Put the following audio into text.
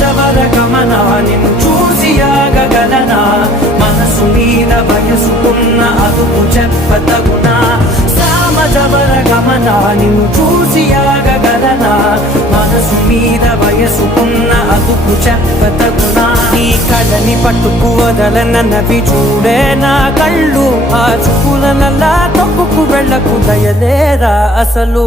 సామజవర గమన నిన్ను చూసి ఆగగలనా మనసు మీద వయసుకున్న అదుపు చెప్పతగునా సామజవర గమన నిన్ను చూసి ఆగగలనా మనసు మీద వయసుకున్న అదుపు చెప్పతగునా నీ కళ్ళని పట్టుకు వదలనవి చూడే నా కళ్ళు ఆ చూపుల నల్లా తప్పుకు వెళ్ళకు దయలేరా అసలు